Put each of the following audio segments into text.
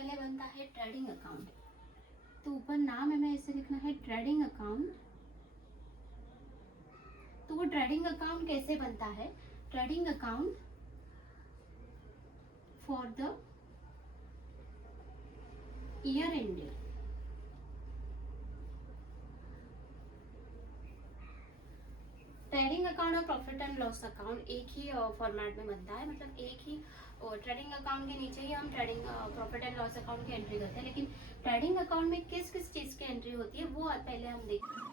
पहले बनता है ट्रेडिंग अकाउंट। तो ऊपर नाम हमें ऐसे लिखना है ट्रेडिंग अकाउंट। तो वो ट्रेडिंग अकाउंट कैसे बनता है? Trading account for the year ending. Trading account और प्रॉफिट एंड लॉस अकाउंट एक ही फॉर्मेट में बनता है, मतलब एक ही ट्रेडिंग अकाउंट के नीचे ही हम trading profit and loss account की एंट्री करते हैं। लेकिन ट्रेडिंग अकाउंट में किस किस चीज़ की एंट्री होती है वो पहले हम देखते हैं।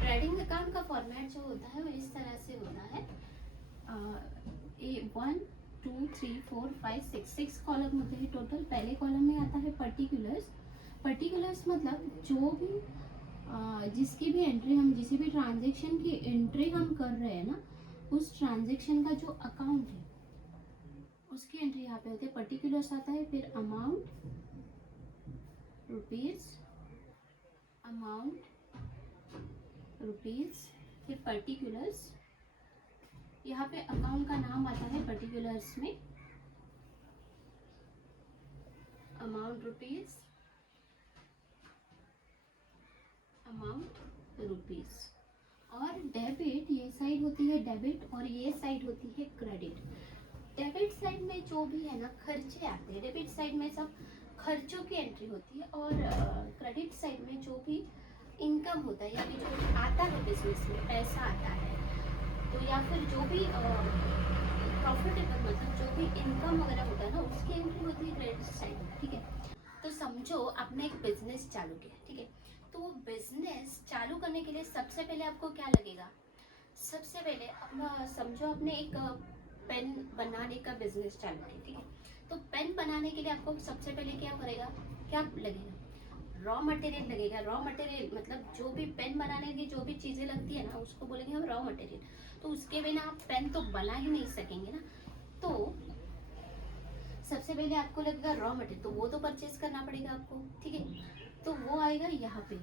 ट्रेडिंग अकाउंट का फॉर्मेट जो होता है वो इस तरह से होता है। 1 2 3 4 5 6 कॉलम होते हैं टोटल। पहले कॉलम में आता है पर्टिकुलर्स। पर्टिकुलर्स मतलब जो भी जिसकी भी एंट्री हम किसी भी ट्रांजेक्शन की एंट्री हम कर रहे हैं ना, उस ट्रांजेक्शन का जो अकाउंट है उसकी एंट्री यहाँ पे होती है। पर्टिकुलर्स आता है, फिर अमाउंट रुपीज, अमाउंट रुपीज, फिर पर्टिकुलर्स। यहाँ पे अकाउंट का नाम आता है पर्टिकुलर्स में, अमाउंट रुपीज, अमाउंट रुपीज। और डेबिट ये साइड होती है डेबिट, और ये साइड होती है क्रेडिट। डेबिट साइड में जो भी है ना खर्चे आते हैं, डेबिट साइड में सब खर्चों की एंट्री होती है। और क्रेडिट साइड में जो भी इनकम होता है, यानी जो भी आता है बिजनेस में पैसा आता है, तो या फिर जो भी प्रॉफिटेबल मतलब जो भी इनकम वगैरह होता है ना, उसकी एंट्री होती है क्रेडिट साइड में। ठीक है, तो समझो आपने एक बिजनेस चालू किया। ठीक है, तो बिजनेस चालू करने के लिए सबसे पहले आपको क्या लगेगा? सबसे पहले अपना समझो आपने एक पेन बनाने का बिजनेस चालू किया। ठीक है, तो पेन बनाने के लिए आपको सबसे पहले क्या करेगा, क्या लगेगा? रॉ मटेरियल लगेगा। रॉ मटेरियल मतलब जो भी पेन बनाने की जो भी चीज़ें लगती है ना, उसको बोलेंगे हम रॉ मटेरियल। तो उसके बिना आप पेन तो बना ही नहीं सकेंगे ना। तो सबसे पहले आपको लगेगा रॉ मटेरियल, तो वो तो परचेज करना पड़ेगा आपको। ठीक है, तो वो आएगा यहाँ पे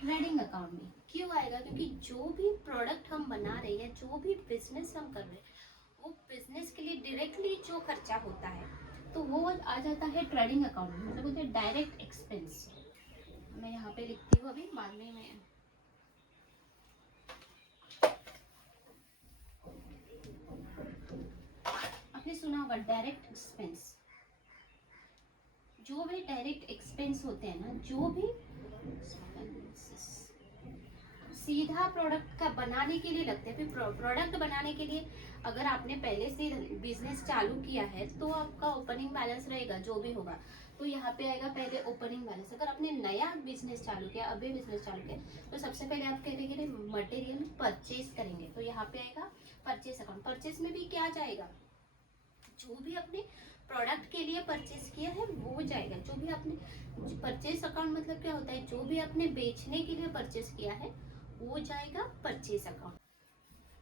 ट्रेडिंग अकाउंट में। क्यों आएगा? क्योंकि जो भी प्रोडक्ट हम बना रहे हैं, जो भी बिजनेस हम कर रहे हैं, वो बिजनेस के लिए डायरेक्टली जो खर्चा होता है तो वो आ जाता है ट्रेडिंग अकाउंट में, मतलब होता है डायरेक्ट एक्सपेंस। मैं यहाँ पे लिखती हूँ, अभी बाद में मैं आपने सुना होगा डायरेक्ट एक्सपेंस। जो भी डायरेक्ट एक्सपेंस होते हैं ना, जो भी सीधा प्रोडक्ट का बनाने के लिए लगते हैं। फिर प्रोडक्ट बनाने के लिए अगर आपने पहले से बिजनेस चालू किया है तो आपका ओपनिंग बैलेंस रहेगा जो भी होगा, तो यहाँ पे आएगा पहले ओपनिंग बैलेंस। अगर आपने नया बिजनेस चालू किया, अभी बिजनेस चालू किया, तो सबसे पहले आप करेंगे मटेरियल परचेज करेंगे, तो यहाँ पे आएगा परचेज अकाउंट। परचेज में भी क्या जाएगा? जो भी आपने प्रोडक्ट के लिए परचेज किया है वो जाएगा। जो भी आपने परचेज अकाउंट मतलब क्या होता है, जो भी आपने बेचने के लिए परचेज किया है वो जाएगा परचेज अकाउंट।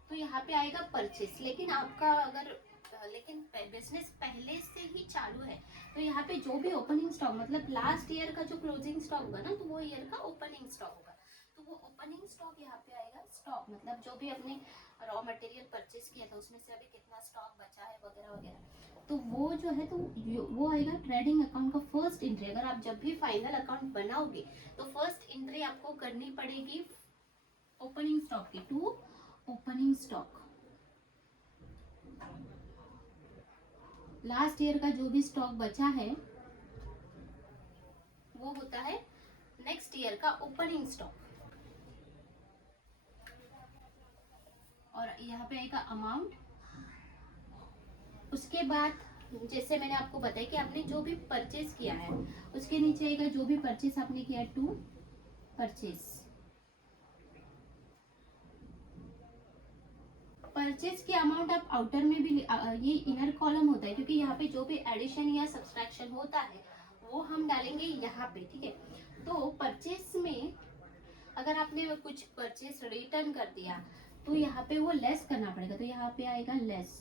तो यहाँ पे आएगा परचेज। लेकिन आपका अगर लेकिन बिजनेस पहले से ही चालू है, तो यहाँ पे जो भी ओपनिंग स्टॉक मतलब लास्ट ईयर का जो क्लोजिंग स्टॉक होगा ना, तो वो ईयर का ओपनिंग स्टॉक होगा। तो वो ओपनिंग स्टॉक यहाँ पे आएगा। स्टॉक मतलब जो भी अपने रॉ मटेरियल परचेज किया था उसमें से अभी कितना स्टॉक बचा है वगैरह वगैरह, तो वो जो है तो वो आएगा ट्रेडिंग अकाउंट का फर्स्ट एंट्री। अगर आप जब भी फाइनल अकाउंट बनाओगे तो फर्स्ट एंट्री आपको करनी पड़ेगी ओपनिंग स्टॉक की, to opening stock. Last year का जो भी स्टॉक बचा है वो होता है नेक्स्ट ईयर का ओपनिंग स्टॉक। और यहाँ पे आएगा अमाउंट। उसके बाद जैसे मैंने आपको बताया कि आपने जो भी परचेज किया है उसके नीचे आएगा जो भी परचेज आपने किया है, टू परचेज। परचेज की अमाउंट आप आउटर में भी ये इनर कॉलम होता है, क्योंकि यहाँ पे जो भी एडिशन या सब्सट्रैक्शन होता है वो हम डालेंगे यहाँ पे। ठीक है, तो परचेज में अगर आपने कुछ परचेज रिटर्न कर दिया तो यहाँ पे वो लेस करना पड़ेगा, तो यहाँ पे आएगा लेस।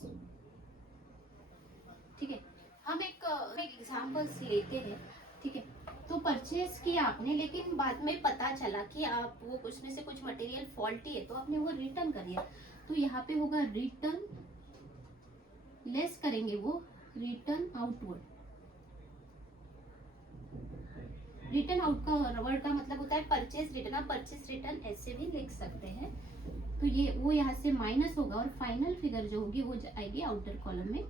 ठीक है, एक एग्जांपल्स लेते हैं, ठीक है। तो परचेज किया आपने, लेकिन बाद में पता चला कि आप वो उसमें से कुछ मटेरियल फॉल्टी है, तो आपने वो रिटर्न कर दिया। तो यहाँ पे होगा रिटर्न, लेस करेंगे वो रिटर्न आउटवर्ड। रिटर्न आउट का वर्ड का मतलब होता है परचेज रिटर्न। आप परचेज रिटर्न ऐसे भी लिख सकते हैं। तो ये वो यहाँ से माइनस होगा और फाइनल फिगर जो होगी वो आएगी आउटर कॉलम में।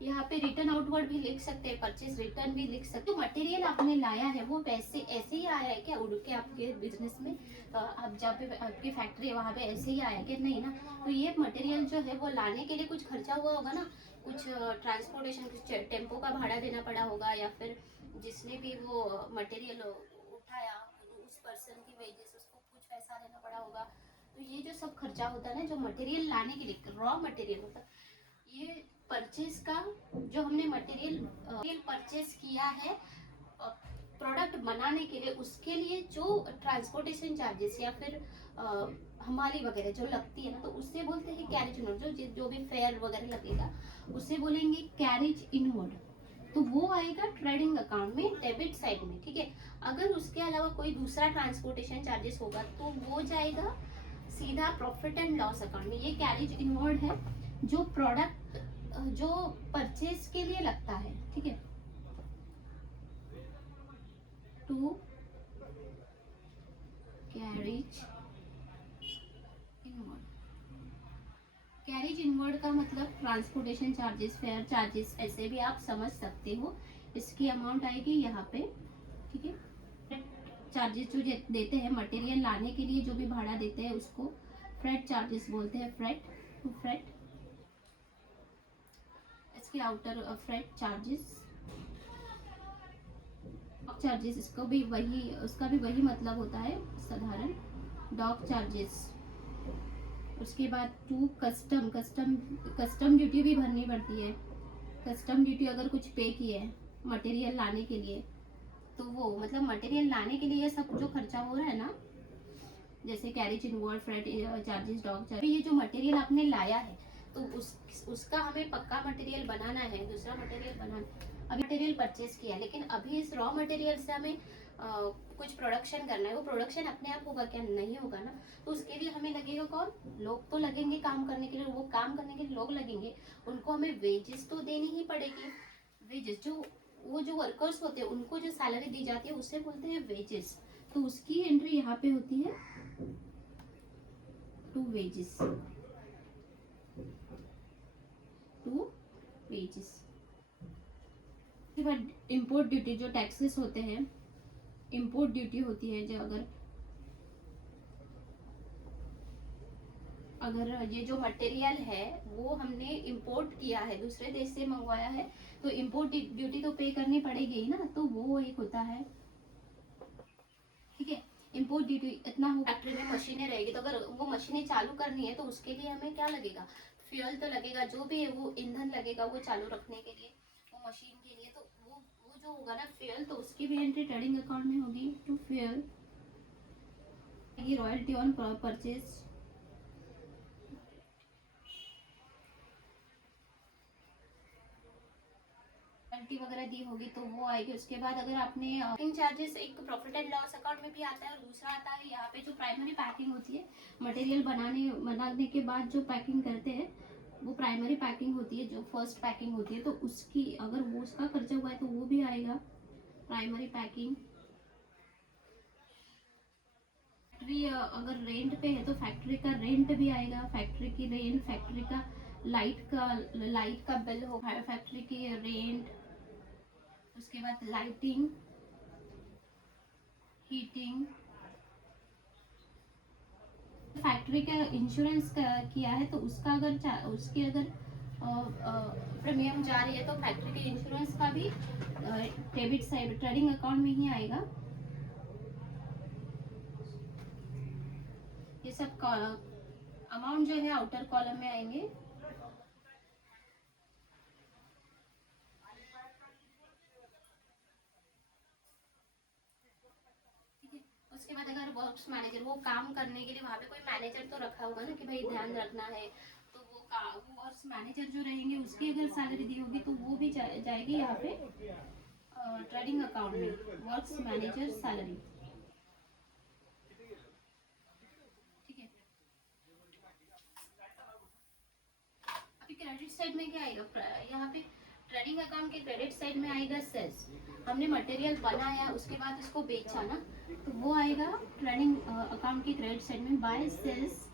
यहाँ पे रिटर्न आउटवर्ड भी लिख सकते हैं, परचेज रिटर्न भी लिख सकते हैं। तो मटेरियल आपने लाया है वो वैसे ऐसे ही आया है क्या उड़ के आपके बिजनेस में? आप जहाँ पे आपकी फैक्ट्री है वहाँ पे ऐसे ही आया है क्या? नहीं ना। तो ये मटेरियल जो है वो लाने के लिए कुछ खर्चा हुआ होगा ना, कुछ ट्रांसपोर्टेशन, कुछ टेम्पो का भाड़ा देना पड़ा होगा, या फिर जिसने भी वो मटेरियल उठाया उस पर्सन की वेजेस, उसको कुछ पैसा देना पड़ा होगा। तो ये जो सब खर्चा होता है ना, जो मटेरियल लाने के लिए, रॉ मटेरियल मतलब ये परचेज का, जो हमने मटेरियल परचेज किया है प्रोडक्ट बनाने के लिए, उसके लिए जो ट्रांसपोर्टेशन चार्जेस या फिर हमाली वगैरह जो लगती है ना, तो उससे बोलते हैं कैरेज इनवर्ड। जो भी फेयर वगैरह लगेगा उससे बोलेंगे कैरेज इनवर्ड। तो वो आएगा ट्रेडिंग अकाउंट में डेबिट साइड में, ठीक है। अगर उसके अलावा कोई दूसरा ट्रांसपोर्टेशन चार्जेस होगा तो वो जाएगा सीधा प्रॉफिट एंड लॉस अकाउंट में। ये कैरेज इनवर्ड है जो प्रोडक्ट जो परचेज के लिए लगता है, ठीक है। To carriage inward, carriage inward का मतलब ट्रांसपोर्टेशन चार्जेस, फेयर चार्जेस, ऐसे भी आप समझ सकते हो। इसकी अमाउंट आएगी यहाँ पे, ठीक है। चार्जेस जो देते हैं मटेरियल लाने के लिए, जो भी भाड़ा देते हैं उसको फ्रेट चार्जेस बोलते हैं। फ्रेट, टू फ्रेट, इसके आउटर फ्रेट चार्जेस, चार्जेस, इसको भी वही, उसका भी वही मतलब होता है साधारण, डॉक चार्जेस। उसके बाद टू कस्टम, कस्टम ड्यूटी भी भरनी पड़ती है। कस्टम ड्यूटी अगर कुछ पे किए है मटेरियल लाने के लिए, तो वो मतलब मटेरियल लाने के लिए ये सब जो खर्चा हो रहा है ना, जैसे carriage inward, freight charges, dock charge, ये जो मटेरियल आपने लाया है तो उसका हमें पक्का मटेरियल बनाना है, दूसरा मटेरियल बनाना। अभी मटेरियल परचेज किया, लेकिन अभी इस रॉ मटेरियल से हमें कुछ प्रोडक्शन करना है। वो प्रोडक्शन अपने आप होगा क्या? नहीं होगा ना। तो उसके लिए हमें लगेगा कौन? लोग तो लगेंगे काम करने के लिए। वो काम करने के लिए लोग लगेंगे, उनको हमें वेजेस तो देनी ही पड़ेगी। वेजेस जो वो जो वर्कर्स होते हैं उनको जो सैलरी दी जाती है उसे बोलते हैं वेजेस। तो उसकी एंट्री यहाँ पे होती है टू वेजेस, टू वेजेस। उसके बाद इम्पोर्ट ड्यूटी, जो टैक्सेस होते हैं, इम्पोर्ट ड्यूटी होती है जो अगर ये जो मटेरियल है वो हमने इंपोर्ट किया है, दूसरे देश से मंगवाया है, तो इंपोर्ट ड्यूटी तो पे करनी पड़ेगी ही ना। तो वो एक होता है, ठीक है। इंपोर्ट ड्यूटी इतना हो, फैक्ट्री में मशीनें रहेगी तो अगर वो मशीनें चालू करनी है तो उसके लिए हमें क्या लगेगा? फ्यूल तो लगेगा, जो भी है वो ईंधन लगेगा वो चालू रखने के लिए, वो मशीन के लिए। तो वो जो होगा ना फ्यूल, तो उसकी भी एंट्री ट्रेडिंग अकाउंट में होगी to fuel. Royalty on purchase, penalty वगैरह दी होगी तो वो आएगी। उसके बाद अगर आपने पैकिंग चार्जेस, एक प्रॉफिट एंड लॉस अकाउंट में भी आता है और दूसरा आता है यहाँ पे जो प्राइमरी पैकिंग होती है, मटेरियल बनाने के बाद जो पैकिंग करते हैं वो प्राइमरी पैकिंग होती है, जो फर्स्ट पैकिंग होती है। तो उसकी अगर वो उसका खर्चा हुआ है तो वो भी आएगा प्राइमरी पैकिंग। फैक्ट्री अगर रेंट पे है तो फैक्ट्री का रेंट भी आएगा, फैक्ट्री की रेंट, फैक्ट्री का लाइट का बिल होगा, फैक्ट्री की रेंट। उसके बाद लाइटिंग, हीटिंग, फैक्ट्री का इंश्योरेंस किया है तो उसका अगर उसकी अगर प्रीमियम जा रही है तो फैक्ट्री के इंश्योरेंस का भी डेबिट साइड ट्रेडिंग अकाउंट में ही आएगा। ये सब अमाउंट जो है आउटर कॉलम में आएंगे। उसके बाद अगर वर्क्स मैनेजर, वो काम करने के लिए वहाँ पे कोई मैनेजर तो रखा होगा ना कि भाई ध्यान रखना है, तो वो वर्क्स मैनेजर जो रहेंगे उसकी अगर सैलरी दी होगी तो वो भी जाएगी यहाँ पे ट्रेडिंग अकाउंट में, वर्क्स मैनेजर सैलरी। ठीक है, अभी क्रेडिट साइड में क्या आएगा, यहाँ पे ट्रेडिंग अकाउंट के क्रेडिट साइड में आएगा सेल्स। हमने मटेरियल बनाया उसके बाद इसको बेचा ना, तो वो आएगा ट्रेडिंग अकाउंट के क्रेडिट साइड में बाय सेल्स।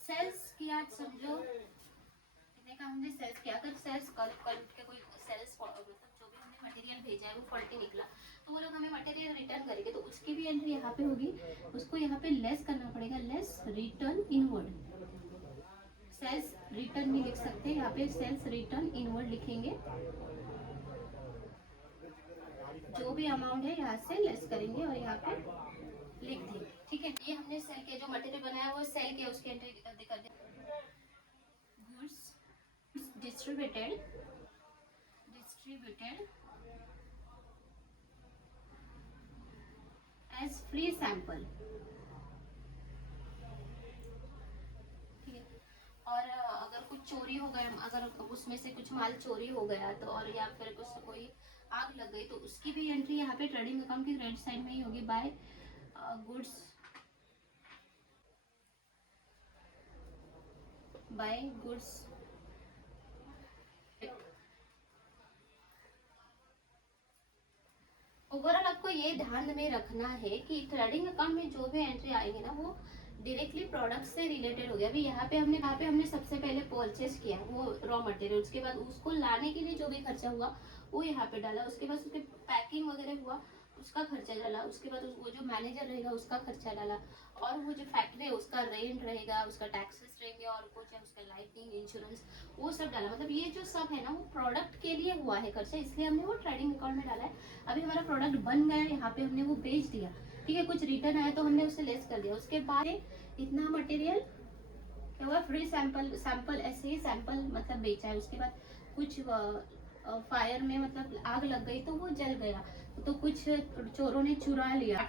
सेल्स किया समझो कितने का हमने सेल्स किया, अगर सेल्स कल के कोई सेल्स मतलब जो भी हमने मटेरियल भेजा है वो फॉल्टी निकला तो वो लोग हमें मटेरियल रिटर्न करेंगे, तो उसकी भी एंट्री यहाँ पे होगी। उसको यहाँ पे लेस करना पड़ेगा, less return inward. Sales return नहीं लिख सकते, यहाँ पे सेल्स रिटर्न इनवर्ड लिखेंगे। जो भी अमाउंट है यहाँ से लेस करेंगे और यहाँ पे लिख देंगे। ठीक है, ये हमने सेल के जो मटेरियल बनाया वो सेल के उसकी एंट्री कर दें। Goods distributed as free sample. ठीक है, और अगर कुछ चोरी हो गया, अगर उसमें से कुछ माल चोरी हो गया तो, और या फिर कुछ कोई आग लग गई तो उसकी भी एंट्री यहाँ पे ट्रेडिंग अकाउंट की क्रेडिट साइड में ही होगी बाय गुड्स। ओवरऑल आपको ये ध्यान में रखना है कि ट्रेडिंग अकाउंट में जो भी एंट्री आएंगे ना वो डायरेक्टली प्रोडक्ट से रिलेटेड हो गया। अभी यहाँ पे हमने सबसे पहले परचेज किया वो रॉ मटेरियल, उसके बाद उसको लाने के लिए जो भी खर्चा हुआ वो यहाँ पे डाला, उसके बाद उसके पैकिंग वगैरह हुआ उसका खर्चा डाला, उसके बाद वो जो मैनेजर रहेगा उसका खर्चा डाला, और वो जो फैक्ट्री है उसका रेंट रहेगा, उसका टैक्सेस रहेंगे, और कुछ है उसका लाइटिंग इंश्योरेंस वो सब डाला। मतलब ये जो सब है ना वो प्रोडक्ट के लिए हुआ है खर्चा, इसलिए हमने वो ट्रेडिंग अकाउंट में डाला है। अभी हमारा प्रोडक्ट बन गया, यहाँ पे हमने वो बेच दिया, ठीक है, कुछ रिटर्न आया तो हमने उसे लेस कर दिया। उसके बाद इतना मटेरियल क्या हुआ, फ्री सैंपल ऐसे ही सैंपल मतलब बेचा है। उसके बाद कुछ फायर में मतलब आग लग गई तो वो जल गया, तो कुछ चोरों ने चुरा लिया।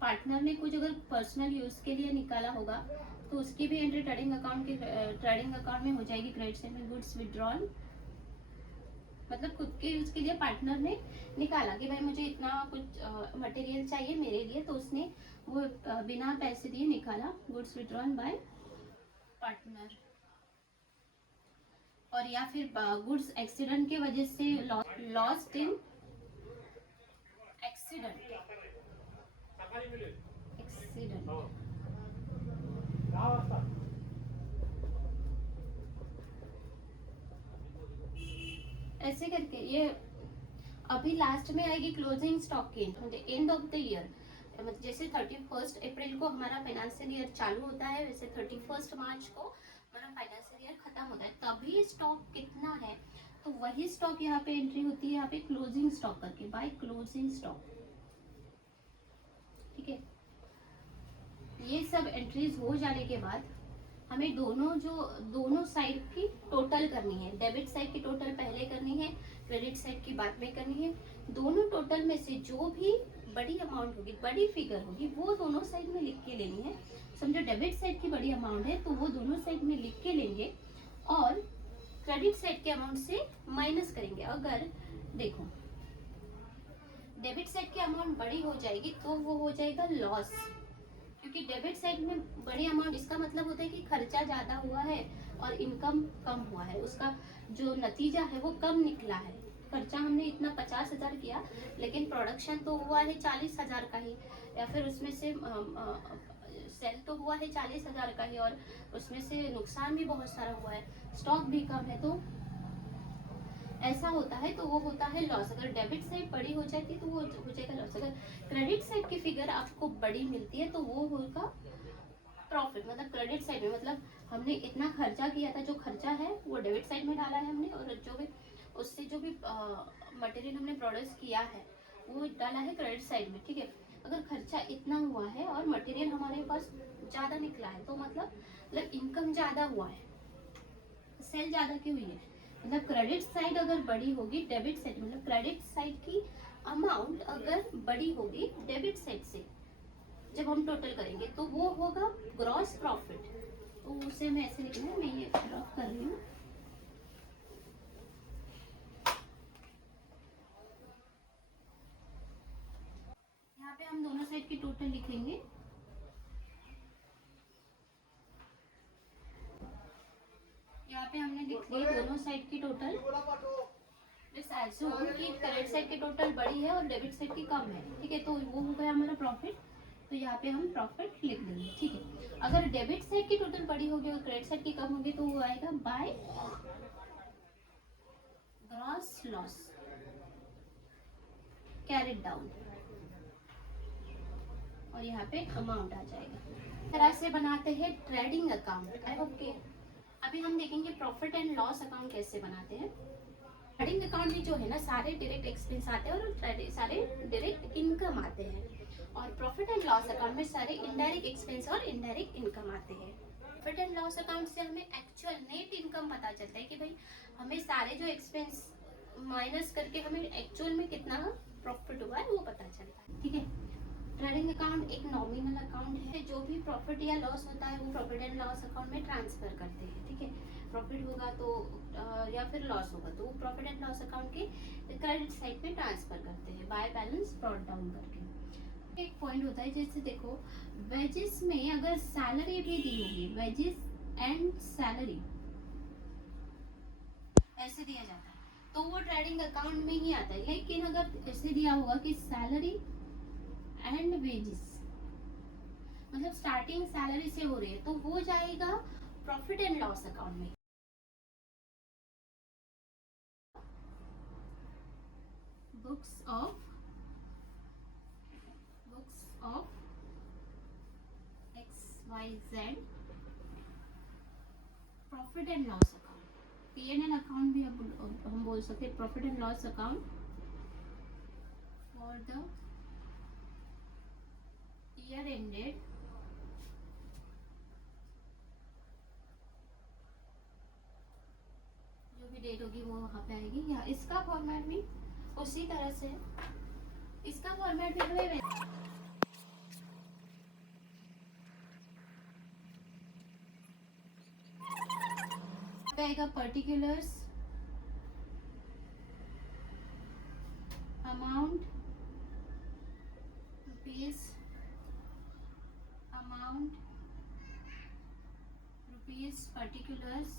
पार्टनर ने कुछ अगर पर्सनल यूज के लिए निकाला होगा तो उसकी भी एंट्री ट्रेडिंग अकाउंट में हो जाएगी क्रेडिट साइड में। गुड्स विड्रॉल मतलब खुद के यूज के लिए पार्टनर ने निकाला कि भाई मुझे इतना कुछ मटेरियल चाहिए मेरे लिए, तो उसने वो बिना पैसे दिए निकाला। Goods withdrawal bye partner. और या फिर गुड्स एक्सीडेंट के वजह से लॉस्ट इन एक्सीडेंट ऐसे करके ये अभी लास्ट में आएगी क्लोजिंग स्टॉक की एंड ऑफ द ईयर। मतलब जैसे 31 अप्रैल को हमारा फाइनेंशियल ईयर चालू होता है, वैसे 31 मार्च को हमारा फाइनेंशियल ईयर खत्म होता है, तभी स्टॉक कितना है तो वही स्टॉक यहाँ पे एंट्री होती है, यहाँ पे क्लोजिंग स्टॉक करके बाय क्लोजिंग स्टॉक। ठीक है, ये सब एंट्रीज हो जाने के बाद हमें दोनों साइड की टोटल करनी है। डेबिट साइड की टोटल पहले करनी है, क्रेडिट साइड की बाद में करनी है। दोनों टोटल में से जो भी बड़ी अमाउंट होगी, बड़ी फिगर होगी, वो दोनों साइड में लिख के लेनी है। समझो डेबिट साइड की बड़ी अमाउंट है तो वो दोनों साइड में लिख के लेंगे और क्रेडिट साइड के अमाउंट से माइनस करेंगे। अगर देखो डेबिट साइड की अमाउंट बड़ी हो जाएगी तो वो हो जाएगा लॉस, क्योंकि डेबिट साइड में बड़ी अमाउंट इसका मतलब होता है कि खर्चा ज्यादा हुआ है और इनकम कम हुआ है, उसका जो नतीजा है वो कम निकला है। खर्चा हमने इतना 50,000 किया लेकिन प्रोडक्शन तो हुआ है 40,000 का ही, या फिर उसमें से सेल तो हुआ है 40,000 का ही और उसमें से नुकसान भी बहुत सारा हुआ है, स्टॉक भी कम है, तो ऐसा होता है तो वो होता है लॉस। अगर डेबिट साइड बड़ी हो जाती है तो वो हो जाएगा लॉस। अगर क्रेडिट साइड की फिगर आपको बड़ी मिलती है तो वो होगा प्रॉफिट। मतलब क्रेडिट साइड में मतलब हमने इतना खर्चा किया था, जो खर्चा है वो डेबिट साइड में डाला है हमने, और जो भी उससे जो भी मटेरियल हमने प्रोड्यूस किया है वो डाला है क्रेडिट साइड में। ठीक है, अगर खर्चा इतना हुआ है और मटेरियल हमारे पास ज्यादा निकला है तो मतलब इनकम ज्यादा हुआ है, सेल ज्यादा की हुई है। मतलब क्रेडिट साइड अगर बड़ी होगी डेबिट साइड, मतलब क्रेडिट साइड की अमाउंट अगर बड़ी होगी डेबिट साइड से जब हम टोटल करेंगे तो वो होगा ग्रॉस प्रॉफिट। तो उसे मैं ऐसे लिखना है, मैं ये ड्रॉ कर रही हूँ। पे हमने लिख ली दोनों साइड की टोटल। दिस एज्यूम कि क्रेडिट साइड की टोटल बड़ी है और डेबिट साइड की कम है, ठीक है, तो वो हो गया हमारा प्रॉफिट। तो यहाँ पे हम प्रॉफिट लिख देंगे, ठीक है। अगर डेबिट साइड की टोटल बड़ी होगी और क्रेडिट साइड की कम होगी तो वो आएगा by gross loss carried down, और यहाँ पे अमाउंट आ जाएगा। इस तरह से बनाते हैं ट्रेडिंग अकाउंट। आई होप कि अभी हम देखेंगे प्रॉफिट एंड लॉस अकाउंट कैसे बनाते हैं। ट्रेडिंग अकाउंट में जो है ना सारे डायरेक्ट एक्सपेंस आते हैं और सारे डायरेक्ट इनकम आते हैं, और प्रॉफिट एंड लॉस अकाउंट में सारे इनडायरेक्ट एक्सपेंस और इनडायरेक्ट इनकम आते हैं। प्रॉफिट एंड लॉस अकाउंट से हमें एक्चुअल नेट इनकम पता चलता है कि भाई हमें सारे जो एक्सपेंस माइनस करके हमें एक्चुअल में कितना प्रॉफिट हुआ है वो पता चलता है, ठीक है। ट्रेडिंग अकाउंट एक नॉमिनल अकाउंट है, जो भी प्रॉफिट या लॉस होता है वो प्रॉफिट एंड लॉस अकाउंट में ट्रांसफर करते हैं, ठीक है। प्रॉफिट होगा तो या फिर लॉस होगा तो वो प्रॉफिट एंड लॉस अकाउंट के क्रेडिट साइड में ट्रांसफर करते हैं बाय बैलेंस ब्रॉट डाउन करके। एक पॉइंट होता है, जैसे देखो वेजेस में अगर सैलरी भी दी होगी, वेजेस एंड सैलरी ऐसे दिया जाता है तो वो ट्रेडिंग अकाउंट में ही आता है। लेकिन अगर ऐसे दिया होगा कि सैलरी एंड वेजेस, मतलब स्टार्टिंग सैलरी से हो रही है, तो वो जाएगा प्रॉफिट एंड लॉस अकाउंट में। Books of XYZ profit and loss account, P&L account भी हम बोल सकते हैं, profit and loss account for the year ended जो भी डेट होगी वो वहाँ पे आएगी। या इसका फॉर्मेट भी उसी तरह से, इसका फॉर्मेट भी हमें आएगा particulars amount rupees particulars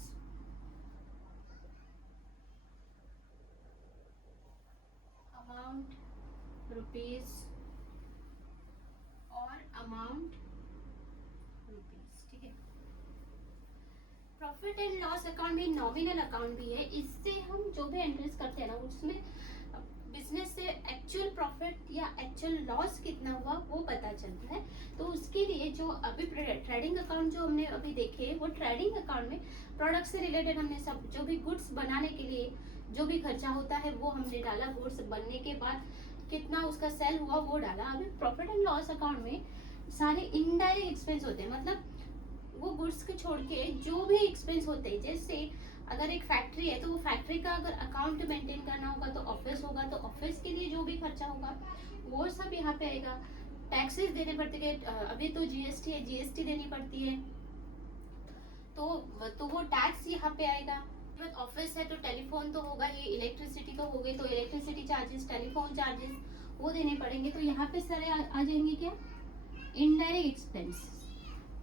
amount rupees और अमाउंट रुपीज, ठीक है। प्रॉफिट एंड लॉस अकाउंट भी नॉमिनल अकाउंट भी है। इससे हम जो भी एंट्रीज करते हैं ना उसमें बिजनेस से एक्चुअल प्रॉफिट या एक्चुअल लॉस कितना हुआ वो पता चलता है। तो उसके लिए जो अभी ट्रेडिंग अकाउंट जो हमने अभी देखे, वो ट्रेडिंग अकाउंट में प्रोडक्ट से रिलेटेड हमने सब जो भी गुड्स बनाने के लिए जो भी खर्चा होता है वो हमने डाला, गुड्स बनने के बाद कितना उसका सेल हुआ वो डाला। अभी प्रॉफिट एंड लॉस अकाउंट में सारे इनडायरेक्ट एक्सपेंस होते हैं, मतलब वो गुड्स के छोड़ के जो भी एक्सपेंस होते हैं। जैसे अगर एक फैक्ट्री है तो वो फैक्ट्री का अगर अकाउंट मेंटेन करना होगा तो ऑफिस होगा, तो ऑफिस के लिए जो भी खर्चा होगा वो सब यहाँ पे आएगा। टैक्सेस देने पड़ते हैं, अभी तो जीएसटी है, जीएसटी देनी पड़ती है, तो वो टैक्स यहाँ पे आएगा। ऑफिस है तो टेलीफोन तो होगा ही, इलेक्ट्रिसिटी तो हो गई, तो इलेक्ट्रिसिटी चार्जेस, टेलीफोन चार्जेस वो देने पड़ेंगे। तो यहाँ पे सारे आ जाएंगे क्या, इनडायरेक्ट एक्सपेंस।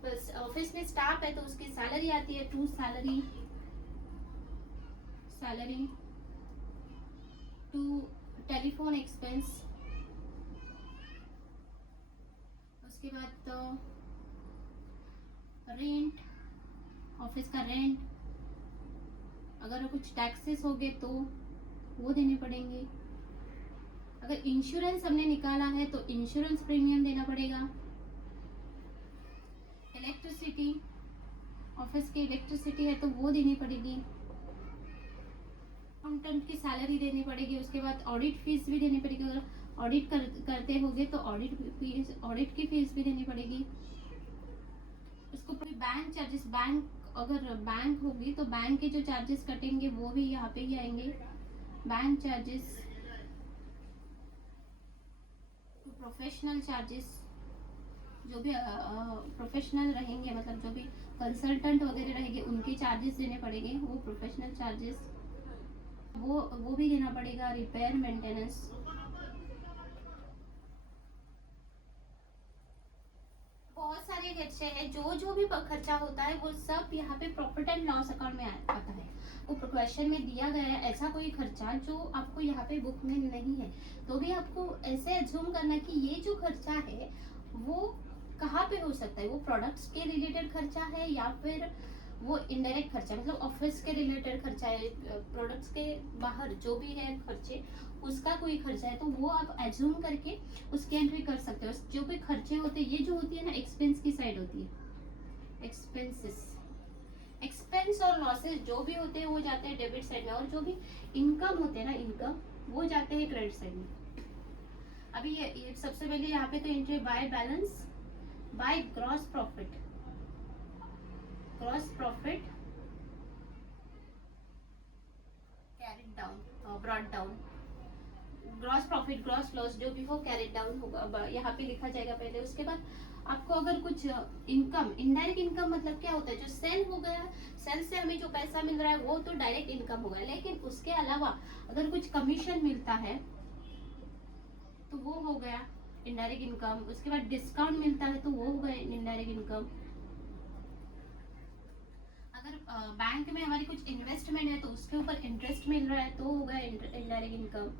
बस ऑफिस में स्टाफ है तो उसकी सैलरी आती है, to salary to telephone expense, उसके बाद तो रेंट, ऑफिस का रेंट, अगर कुछ टैक्सेस हो गए तो वो देने पड़ेंगे। अगर इंश्योरेंस हमने निकाला है तो इंश्योरेंस प्रीमियम देना पड़ेगा। इलेक्ट्रिसिटी, ऑफिस की इलेक्ट्रिसिटी है तो वो देनी पड़ेगी। अकाउंटेंट की सैलरी देनी पड़ेगी। उसके बाद ऑडिट फीस भी देनी पड़ेगी, अगर ऑडिट करते होगे तो ऑडिट की फीस भी देनी पड़ेगी। उसको बैंक चार्जेस, बैंक अगर बैंक होगी तो बैंक के जो चार्जेस कटेंगे वो भी यहाँ पे ही आएंगे, बैंक चार्जेस। प्रोफेशनल चार्जेस, जो भी प्रोफेशनल रहेंगे, मतलब जो भी कंसल्टेंट वगैरह रहेंगे उनके चार्जेस देने पड़ेंगे, वो प्रोफेशनल चार्जेस वो भी देना पड़ेगा। रिपेयर, मेंटेनेंस, बहुत सारे खर्चे हैं। जो भी खर्चा होता है वो सब यहाँ पे प्रॉफिट एंड लॉस अकाउंट में आता है। आपको क्वेश्चन में दिया गया है ऐसा कोई खर्चा जो आपको यहाँ पे बुक में नहीं है, तो भी आपको ऐसे एज्यूम करना कि ये जो खर्चा है वो कहाँ पे हो सकता है, वो प्रोडक्ट्स के रिलेटेड खर्चा है या फिर वो इनडायरेक्ट खर्चा, मतलब ऑफिस के रिलेटेड खर्चा है, प्रोडक्ट्स के बाहर जो भी है खर्चे उसका कोई खर्चा है, तो वो आप एज्यूम करके उसकी एंट्री कर सकते हो। जो भी खर्चे होते हैं, ये जो होती है ना एक्सपेंस की साइड होती है, एक्सपेंसेस, एक्सपेंस और लॉसेस जो भी होते हैं वो जाते हैं डेबिट साइड में, और जो भी इनकम होते हैं ना, इनकम वो जाते हैं क्रेडिट साइड में। अभी ये सबसे पहले यहाँ पे तो entry by balance, by gross profit, gross profit carried down, brought down, gross profit gross loss जो भी हो कैरिड डाउन होगा, यहाँ पे लिखा जाएगा पहले। उसके बाद आपको अगर कुछ इनकम, इनडायरेक्ट इनकम मतलब क्या होता है, जो सेल हो गया, सेल से हमें जो पैसा मिल रहा है वो तो डायरेक्ट इनकम होगा, लेकिन उसके अलावा अगर कुछ कमीशन मिलता है तो वो हो गया इनडायरेक्ट इनकम। उसके बाद डिस्काउंट मिलता है तो वो हो गया इनडायरेक्ट इनकम। अगर बैंक में हमारी कुछ इन्वेस्टमेंट है तो उसके ऊपर इंटरेस्ट मिल रहा है तो हो गया इनडायरेक्ट इनकम।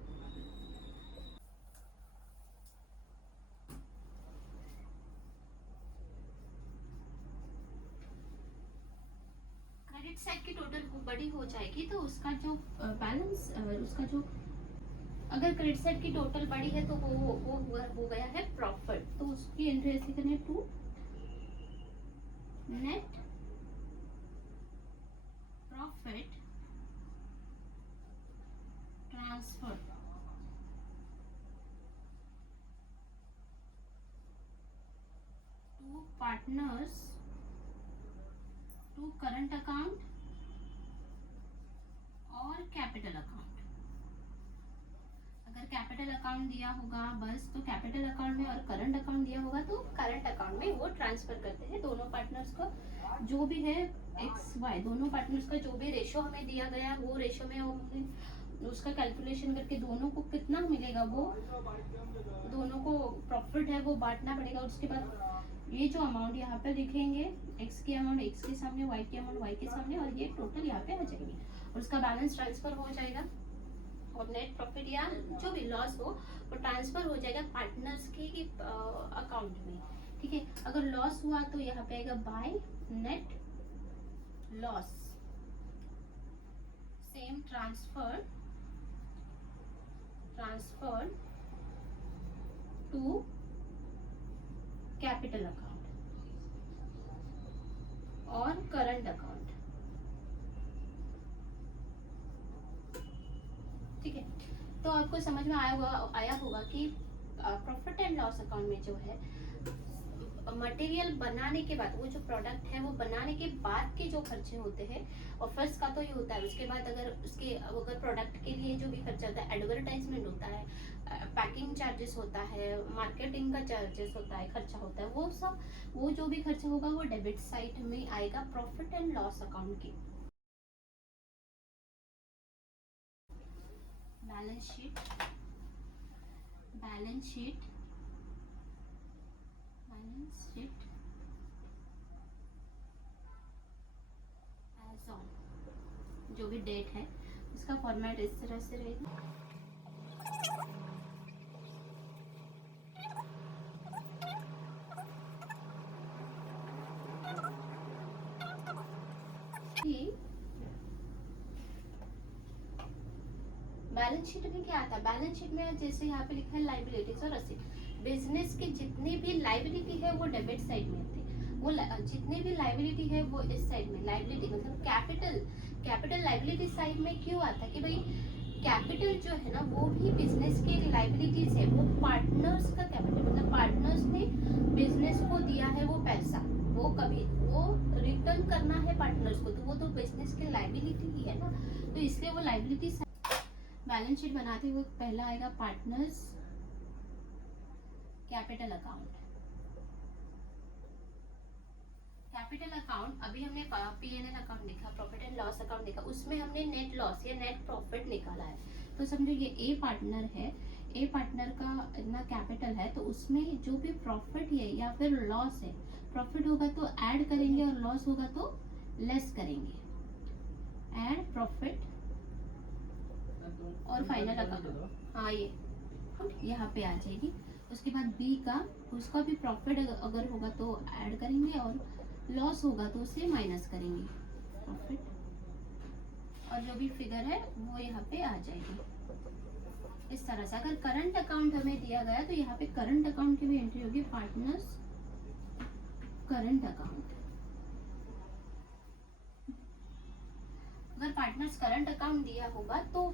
क्रेडिट साइड की टोटल बड़ी हो जाएगी तो उसका जो बैलेंस, उसका जो अगर क्रेडिट साइड की टोटल बड़ी है तो वो हो गया है प्रॉफिट, तो उसकी एंट्री ऐसे करनी है to net profit transfer to partners to current account और कैपिटल अकाउंट। अगर कैपिटल अकाउंट दिया होगा बस तो कैपिटल अकाउंट में, और करंट अकाउंट दिया होगा तो करंट अकाउंट में वो ट्रांसफर करते हैं दोनों पार्टनर्स को। जो भी है एक्स वाई दोनों पार्टनर्स का जो भी रेशो हमें दिया गया वो रेशो में उसका कैलकुलेशन करके दोनों को कितना मिलेगा, वो दोनों को प्रॉफिट है वो बांटना पड़ेगा। उसके बाद ये जो अमाउंट यहाँ पे लिखेंगे, एक्स की अमाउंट एक्स के सामने, वाई की अमाउंट वाई के सामने, और ये टोटल यहाँ पे आ जाएगी और उसका बैलेंस ट्रांसफर हो जाएगा, और नेट प्रॉफिट या जो भी लॉस हो वो ट्रांसफर हो जाएगा पार्टनर्स के अकाउंट में। ठीक है, अगर लॉस हुआ तो यहाँ पे आएगा by net loss, same transfer to capital account और करंट अकाउंट। ठीक है, तो आपको समझ में आया होगा कि प्रॉफिट एंड लॉस अकाउंट में जो है मटेरियल बनाने के बाद, वो जो प्रोडक्ट है वो बनाने के बाद के जो खर्चे होते हैं, और फर्स्ट का तो ये होता है, उसके बाद अगर प्रोडक्ट के लिए जो भी खर्चा होता है, एडवर्टाइजमेंट होता है, पैकिंग चार्जेस होता है, मार्केटिंग का चार्जेस होता है, खर्चा होता है, वो सब, वो जो भी खर्चा होगा वो डेबिट साइड में आएगा प्रॉफिट एंड लॉस अकाउंट के। Balance sheet, balance sheet, balance sheet as on, जो भी डेट है उसका फॉर्मेट इस तरह से रहेगा। बैलेंस शीट में क्या आता है, बैलेंस शीट में जैसे यहाँ पे लिखा है लाइबिलिटीज और असेट, बिजनेस की जितनी भी लाइबिलिटी है वो डेबिट साइड में आती है, वो जितनी भी लाइबिलिटी है वो इस साइड में, लाइबिलिटी मतलब कैपिटल लाइबिलिटी साइड में क्यों आता है कि भाई कैपिटल जो है ना वो भी बिजनेस की लाइबिलिटीज है, वो पार्टनर्स का कैपिटल, मतलब पार्टनर्स ने बिजनेस को दिया है वो पैसा, वो कभी वो रिटर्न करना है पार्टनर्स को, तो वो तो बिजनेस की लाइबिलिटी ही है ना, तो इसलिए वो लाइबिलिटी। बैलेंस शीट बनाते हुए पहला आएगा partners capital account, capital account. अभी हमने P&L अकाउंट देखा, प्रॉफिट एंड लॉस अकाउंट देखा, उसमें हमने नेट लॉस या नेट प्रॉफिट निकाला है, तो समझो ये ए पार्टनर है, ए पार्टनर का इतना कैपिटल है, तो उसमें जो भी प्रॉफिट है या फिर लॉस है, प्रॉफिट होगा तो ऐड करेंगे और लॉस होगा तो लेस करेंगे, ऐड प्रॉफिट और फाइनल अकाउंट, हाँ ये यहाँ पे आ जाएगी। उसके बाद बी का, उसका भी प्रॉफिट अगर होगा तो ऐड करेंगे और लॉस होगा तो उसे माइनस करेंगे प्रॉफिट, और जो भी फिगर है वो यहाँ पे आ जाएगी इस तरह से। अगर करंट अकाउंट हमें दिया गया तो यहाँ पे करंट अकाउंट की भी एंट्री होगी, पार्टनर्स करंट अकाउंट। अगर पार्टनर्स करंट अकाउंट दिया होगा तो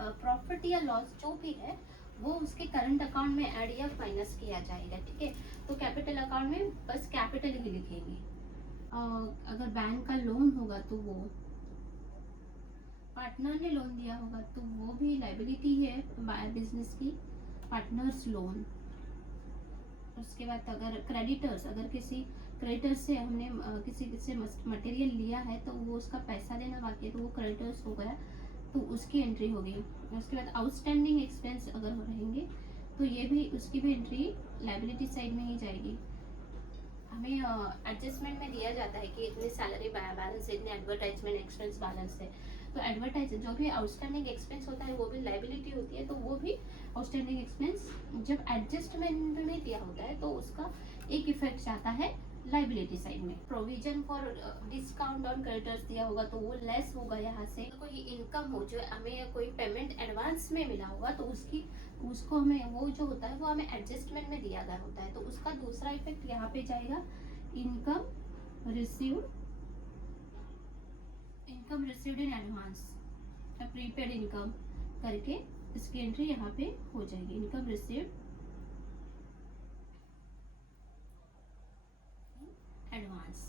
प्रॉफिट या लॉस जो भी है वो उसके करंट अकाउंट में ऐड या माइनस किया जाएगा, ठीक है। तो कैपिटल अकाउंट में बस कैपिटल ही लिखेंगे। अगर बैंक का लोन होगा तो वो पार्टनर ने लोन दिया होगा तो वो भी लायबिलिटी है बिजनेस की, पार्टनर्स लोन। उसके बाद अगर क्रेडिटर्स, अगर किसी क्रेडिटर से हमने किसी से मटेरियल लिया है तो वो उसका पैसा देना बाकी है तो वो क्रेडिटर्स हो गया, तो उसकी एंट्री होगी। उसके बाद आउटस्टैंडिंग एक्सपेंस अगर रहेंगे तो ये भी, उसकी भी एंट्री लायबिलिटी साइड में ही जाएगी। हमें एडजस्टमेंट में दिया जाता है कि इतने सैलरी बैलेंस है, इतने एडवर्टाइजमेंट एक्सपेंस बैलेंस है, तो एडवर्टाइज जो भी आउटस्टैंडिंग एक्सपेंस होता है वो भी लायबिलिटी होती है, तो वो भी आउटस्टैंडिंग एक्सपेंस जब एडजस्टमेंट में दिया होता है तो उसका एक इफेक्ट जाता है लायबिलिटी साइड में। Provision for discount on creditors दिया होगा तो वो लेस होगा यहाँ से। कोई इनकम हो जो हमें कोई पेमेंट एडवांस में मिला होगा तो उसको हमें, वो जो होता है वो हमें एडजस्टमेंट में दिया गया होता है, तो उसका दूसरा इफेक्ट यहाँ पे जाएगा, income received in advance, prepaid income करके इसकी एंट्री यहाँ पे हो जाएगी, इनकम रिसीव्ड एडवांस।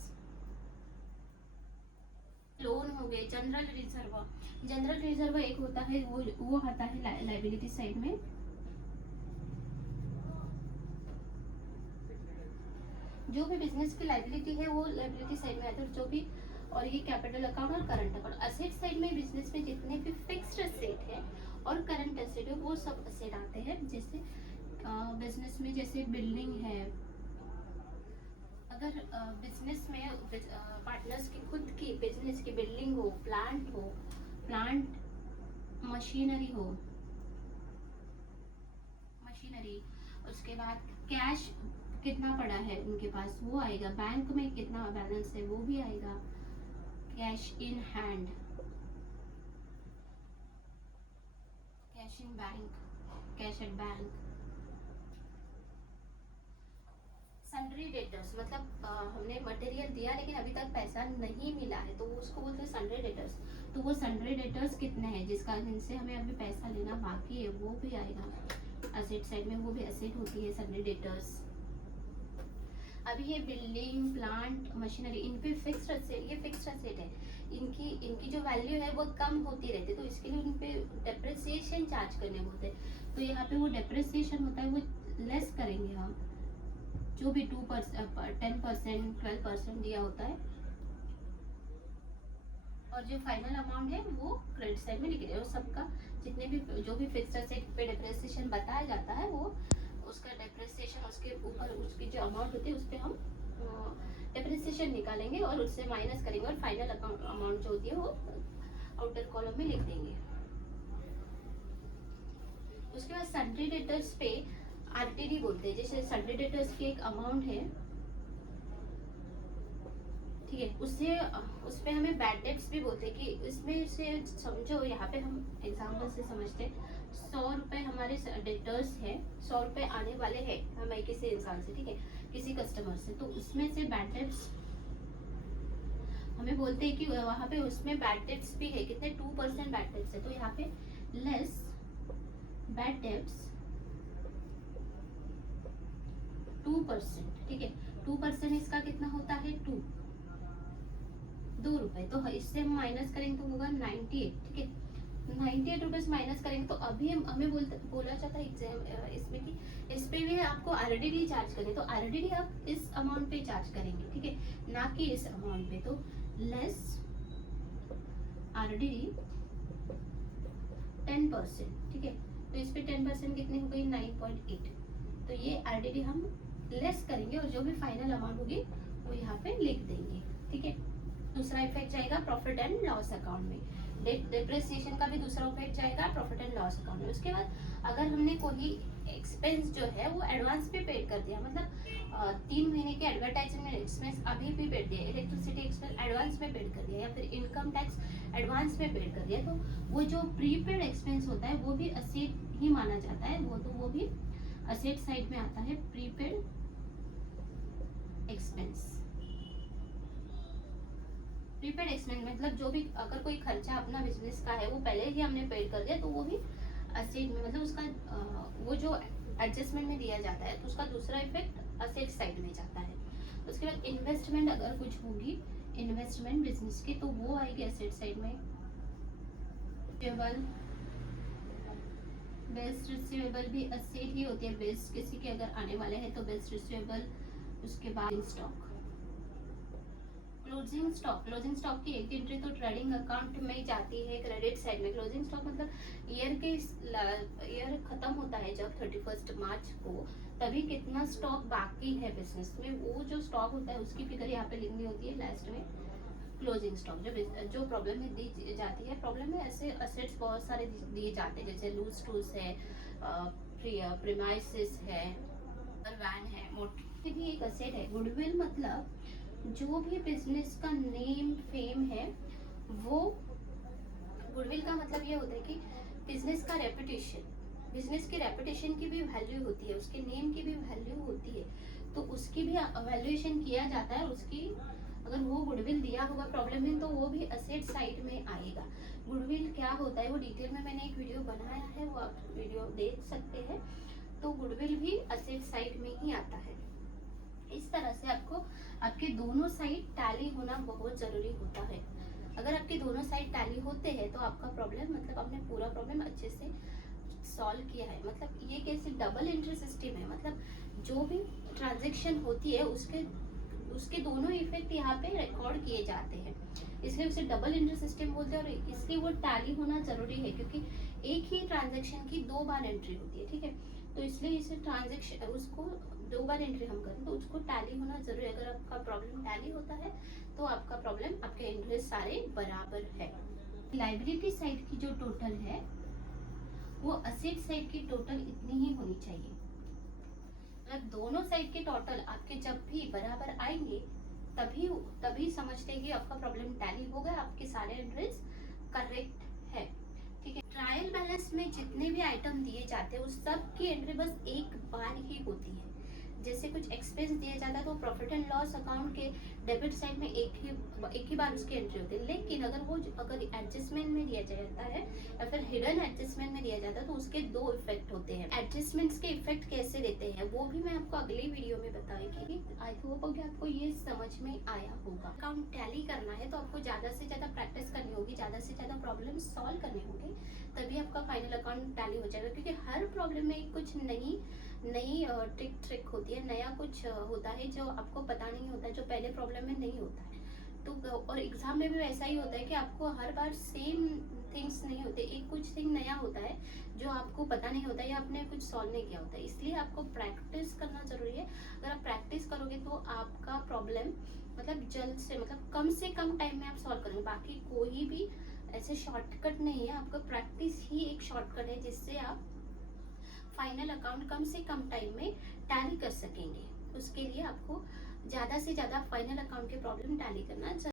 लोन हो गए, जनरल रिजर्व एक होता है, वो आता है लायबिलिटी साइड में। जो भी बिजनेस की लायबिलिटी है वो लायबिलिटी साइड में आता है, जो भी, और ये कैपिटल अकाउंट और करंट अकाउंट। असेट साइड में बिजनेस में जितने भी फिक्स्ड असेट है और करंट असेट है वो सब असेट आते हैं। जैसे बिजनेस में जैसे बिल्डिंग है, अगर बिजनेस में पार्टनर्स की खुद की बिजनेस की बिल्डिंग हो, प्लांट मशीनरी हो, उसके बाद कैश कितना पड़ा है उनके पास वो आएगा, बैंक में कितना बैलेंस है वो भी आएगा, cash in hand, cash in bank, cash at bank. Sundry debtors मतलब हमने मटेरियल दिया लेकिन अभी तक पैसा नहीं मिला है तो उसको बोलते हैं सन्ड्री डेटर्स। तो वो सन्ड्री डेटर्स कितने हैं जिनसे हमें अभी पैसा लेना बाकी है वो भी आएगा एसेट साइड में, वो भी एसेट होती है सन्ड्री डेटर्स। अभी ये बिल्डिंग, प्लांट, मशीनरी, इन पे फिक्स्ड असेट, ये फिक्स्ड असेट है, इनकी जो वैल्यू है वो कम होती रहती है तो इसके लिए इन पे डेप्रिसिएशन चार्ज करने होते हैं, तो यहाँ पे वो डेप्रिसिएशन होता है वो लेस करेंगे हम, जो भी 2%, 10%, 12% दिया होता है, और जो फाइनल अमाउंट है वो क्रेडिट साइड में लिख रहे हो। सबका जितने भी जो भी फिक्स्ड असेट पे डेप्रिसिएशन बताया जाता है वो उसका डेप्रिसिएशन, उसके ऊपर उसकी जो अमाउंट होती है उस पर हम डेप्रिसिएशन निकालेंगे और उससे माइनस करेंगे और फाइनल अमाउंट जो होती है वो आउटर कॉलम में लिख देंगे। उसके बाद सन्ड्री डेटर्स पे आरटीडी बोलते हैं, जैसे सन्ड्री डेटर्स की एक अमाउंट है, ठीक है, उस पे हमें बैड डेट्स भी बोलते हैं कि इसमें से समझो, यहाँ पे हम एग्जाम्पल से समझते हैं, 100 रुपए हमारे डेटर्स है, 100 रुपए आने वाले हैं हमें किसी इंसान से, ठीक है, किसी कस्टमर से, तो उसमें से बैड डेट्स हमें बोलते हैं कि वहाँ पे उसमें बैड डेट्स भी है, कितने 2% बैड डेट्स है, तो यहाँ पे लेस बैड डेट्स 2%, ठीक है, 2% इसका कितना होता है 2 रुपए, तो इससे हम माइनस करेंगे तो होगा 98, ठीक है, 98 रुपीज माइनस करेंगे तो अभी हमें बोला जाता है एग्जाम इसमें कि इस पे भी आपको आरडीडी चार्ज करें, तो आरडीडी आप इस अमाउंट पे चार्ज करेंगे, ठीक है, ना कि इस अमाउंट पे, तो लेस आरडीडी 10%, ठीक है, तो इस पे 10% कितनी हो गई 9.8, तो ये आरडीडी हम लेस करेंगे और जो भी फाइनल अमाउंट होगी वो यहाँ पे लिख देंगे, ठीक है। दूसरा इफेक्ट जाएगा प्रॉफिट एंड लॉस अकाउंट में। डिप्रिसिएशन का भी दूसरा इफेक्ट जाएगा प्रॉफिट एंड लॉस अकाउंट में। उसके बाद अगर हमने कोई एक्सपेंस जो है वो एडवांस पे पेड कर दिया, मतलब 3 महीने के एडवर्टाइजमेंट एक्सपेंस अभी भी पेड दिया, इलेक्ट्रिसिटी एक्सपेंस एडवांस में पेड कर दिया, या फिर इनकम टैक्स एडवांस में पेड कर दिया, तो वो जो प्रीपेड एक्सपेंस होता है वो भी असेट ही माना जाता है, वो भी असेट साइड में आता है प्रीपेड एक्सपेंस। प्रीपेड एक्सपेंस मतलब जो भी अगर कोई खर्चा अपना बिजनेस का है वो पहले ही हमने पेड कर दिया तो वो भी असेट में, मतलब उसका वो जो एडजस्टमेंट में दिया जाता है तो उसका दूसरा इफेक्ट असेट साइड में जाता है। उसके बाद इन्वेस्टमेंट अगर कुछ होगी इन्वेस्टमेंट बिजनेस की तो वो आएगी असेट साइड में। बेस्ट रिसीवेबल भी असेट ही होती है, बेस्ट किसी के अगर आने वाले हैं तो बेस्ट रिसीवेबल। उसके बाद स्टॉक, क्लोजिंग स्टॉक की एक एंट्री तो ट्रेडिंग अकाउंट में जाती है क्रेडिट साइड में। क्लोजिंग स्टॉक मतलब ईयर खत्म होता है जब 31 मार्च को, तभी कितना स्टॉक बाकी है बिजनेस में, वो जो स्टॉक होता है उसकी फिगर यहाँ पे लिखनी होती है लास्ट में। क्लोजिंग स्टॉक जो प्रॉब्लम में दी जाती है, प्रॉब्लम में ऐसे असेट्स बहुत सारे दिए जाते हैं जैसे लूज टूल्स है, प्रीमाइसिस है, वैन है, मोटर भी एक असेट है। गुडविल मतलब जो भी बिजनेस का नेम फेम है वो, गुडविल का मतलब ये होता है कि बिजनेस का रेपुटेशन, बिजनेस की रेपुटेशन की भी वैल्यू होती है, उसके नेम की भी वैल्यू होती है, तो उसकी भी वैल्यूएशन किया जाता है। उसकी अगर वो गुडविल दिया होगा प्रॉब्लम में तो वो भी असेट साइड में आएगा। गुडविल क्या होता है वो डिटेल में मैंने एक वीडियो बनाया है, वो आप वीडियो देख सकते हैं। तो गुडविल भी असेट साइड में ही आता है। इस तरह से आपको आपके दोनों साइड टैली होना बहुत जरूरी होता है। अगर आपके दोनों साइड टैली होते हैं तो आपका प्रॉब्लम, मतलब आपने पूरा प्रॉब्लम अच्छे से सॉल्व किया है। मतलब ये कैसे डबल एंट्री सिस्टम है, मतलब जो भी ट्रांजेक्शन होती है उसके उसके दोनों इफेक्ट यहाँ पे रिकॉर्ड किए जाते हैं, इसलिए उसे डबल एंट्री सिस्टम बोलते हैं। और इसलिए वो टैली होना जरूरी है क्योंकि एक ही ट्रांजेक्शन की 2 बार एंट्री होती है, ठीक है। तो इसलिए इसे ट्रांजेक्शन उसको 2 बार एंट्री हम करें तो उसको टैली होना जरूरी है। अगर आपका प्रॉब्लम टैली होता है तो आपका प्रॉब्लम, आपके इंटरेस्ट सारे बराबर है। लाइबिलिटी साइड की जो टोटल है वो असेट साइड की टोटल इतनी ही होनी चाहिए। मतलब दोनों साइड के टोटल आपके जब भी बराबर आएंगे तभी तभी समझते हैं कि आपका प्रॉब्लम टैली हो गया, आपके सारे एंट्रीज करेक्ट है, ठीक है। ट्रायल बैलेंस में जितने भी आइटम दिए जाते हैं उस सब की एंट्री बस एक बार ही होती है। जैसे कुछ एक्सपेंस दिया जाता है तो प्रॉफिट एंड लॉस अकाउंट के डेबिट साइड में एक ही बार उसकी एंट्री होती है। लेकिन अगर एडजस्टमेंट में दिया जाता है या फिर हिडन एडजस्टमेंट में दिया जाता है तो उसके 2 इफेक्ट होते हैं। एडजस्टमेंट्स के इफेक्ट कैसे देते हैं वो भी मैं आपको अगली वीडियो में बताऊंगी। आई होप कि आपको ये समझ में आया होगा। अकाउंट टैली करना है तो आपको ज्यादा से ज्यादा प्रैक्टिस करनी होगी, ज्यादा से ज्यादा प्रॉब्लम सॉल्व करने होंगे, तभी आपका फाइनल अकाउंट टैली हो जाएगा। क्योंकि हर प्रॉब्लम में कुछ नई ट्रिक होती है, नया कुछ होता है जो आपको पता नहीं होता है, जो पहले प्रॉब्लम में नहीं होता है। तो और एग्जाम में भी वैसा ही होता है कि आपको हर बार सेम थिंग्स नहीं होते, एक कुछ थिंग नया होता है जो आपको पता नहीं होता या आपने कुछ सॉल्व नहीं किया होता है। इसलिए आपको प्रैक्टिस करना जरूरी है। अगर आप प्रैक्टिस करोगे तो आपका प्रॉब्लम मतलब जल्द से कम टाइम में आप सॉल्व करोगे। बाकी कोई भी ऐसे शॉर्टकट नहीं है, आपका प्रैक्टिस ही एक शॉर्टकट है जिससे आप फाइनल अकाउंट कम से कम टाइम में टैली कर सकेंगे। उसके लिए आपको ज्यादा से ज्यादा फाइनल अकाउंट के प्रॉब्लम टैली करना